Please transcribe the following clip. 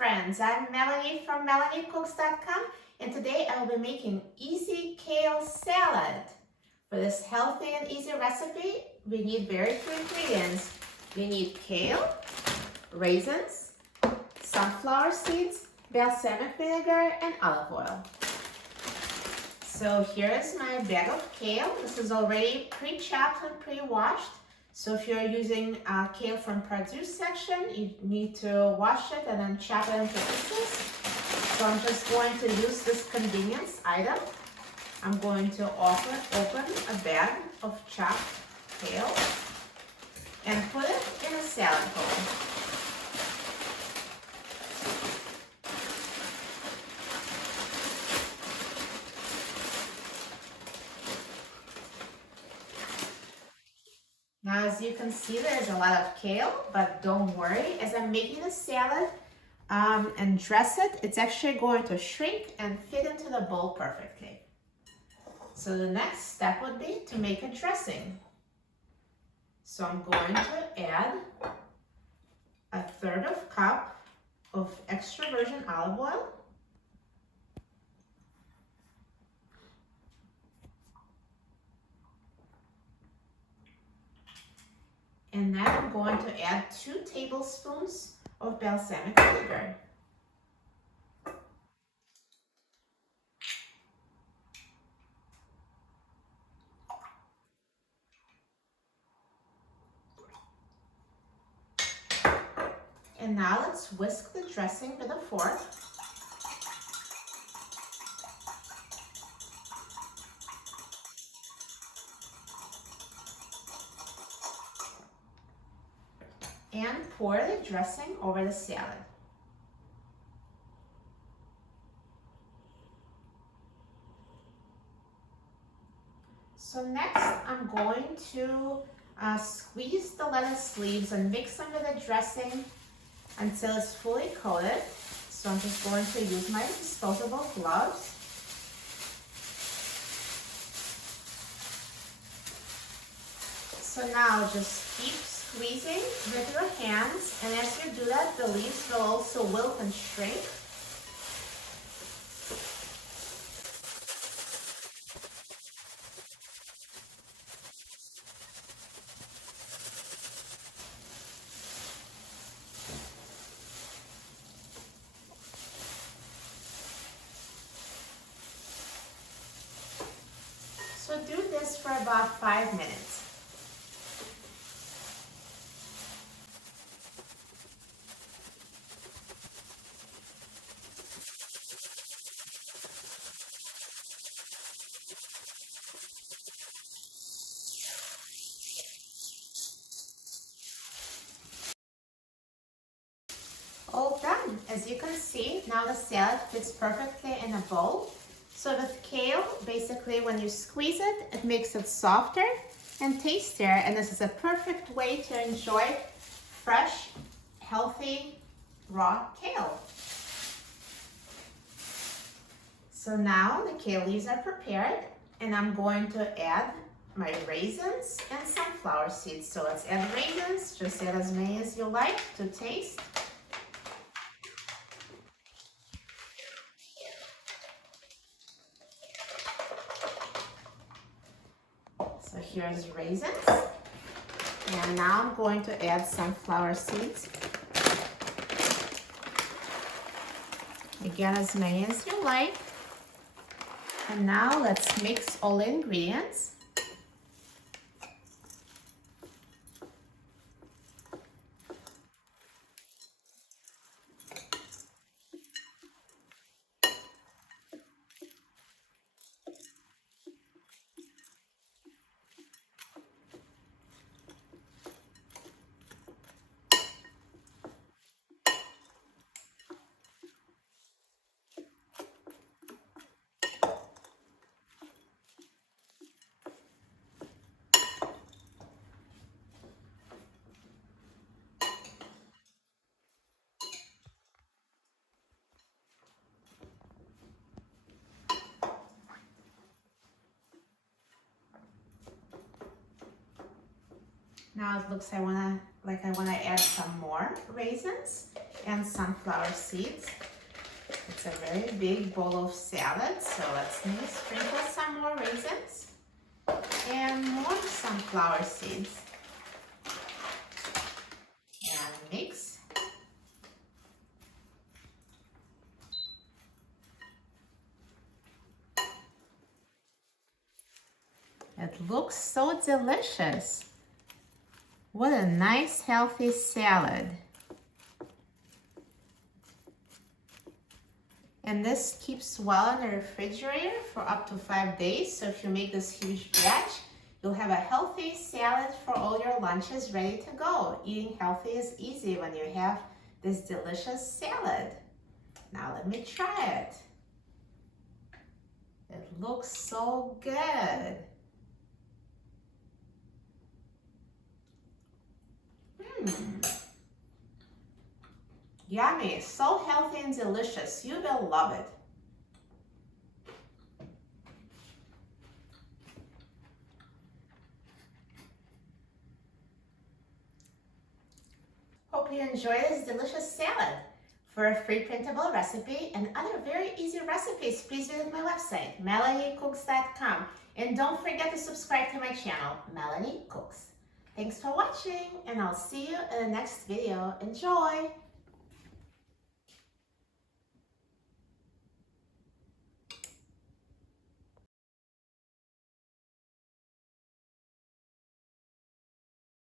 friends, I'm Melanie from MelanieCooks.com, and today I will be making easy kale salad. For this healthy and easy recipe, we need very few ingredients. We need kale, raisins, sunflower seeds, balsamic vinegar, and olive oil. So here's my bag of kale. This is already pre-chopped and pre-washed. So if you're using kale from produce section, you need to wash it and then chop it into pieces. So I'm just going to use this convenience item. I'm going to open a bag of chopped kale and put it in a salad bowl. Now, as you can see, there's a lot of kale, but don't worry. As I'm making the salad and dress it, it's actually going to shrink and fit into the bowl perfectly. So the next step would be to make a dressing. So I'm going to add a third of a cup of extra virgin olive oil. And then I'm going to add 2 tablespoons of balsamic vinegar. And now let's whisk the dressing with a fork. And pour the dressing over the salad. So next I'm going to squeeze the lettuce leaves and mix them with the dressing until it's fully coated. So I'm just going to use my disposable gloves. So now just keep squeezing with your hands, and as you do that, the leaves will also wilt and shrink. So do this for about 5 minutes. All done. As you can see, now the salad fits perfectly in a bowl. So the kale, basically when you squeeze it, it makes it softer and tastier, and this is a perfect way to enjoy fresh, healthy, raw kale. So now the kale leaves are prepared, and I'm going to add my raisins and sunflower seeds. So let's add raisins, just add as many as you like to taste. So here's raisins, and now I'm going to add sunflower seeds. Again, as many as you like. And now let's mix all the ingredients. Now it looks like I want to like I want to add some more raisins and sunflower seeds. It's a very big bowl of salad, so let's sprinkle some more raisins and more sunflower seeds and mix. It looks so delicious. What a nice healthy salad. And this keeps well in the refrigerator for up to 5 days. So if you make this huge batch, you'll have a healthy salad for all your lunches ready to go. Eating healthy is easy when you have this delicious salad. Now let me try it. It looks so good. Yummy, so healthy and delicious. You will love it. Hope you enjoy this delicious salad. For a free printable recipe and other very easy recipes, please visit my website, melaniecooks.com. And don't forget to subscribe to my channel, Melanie Cooks. Thanks for watching, and I'll see you in the next video. Enjoy!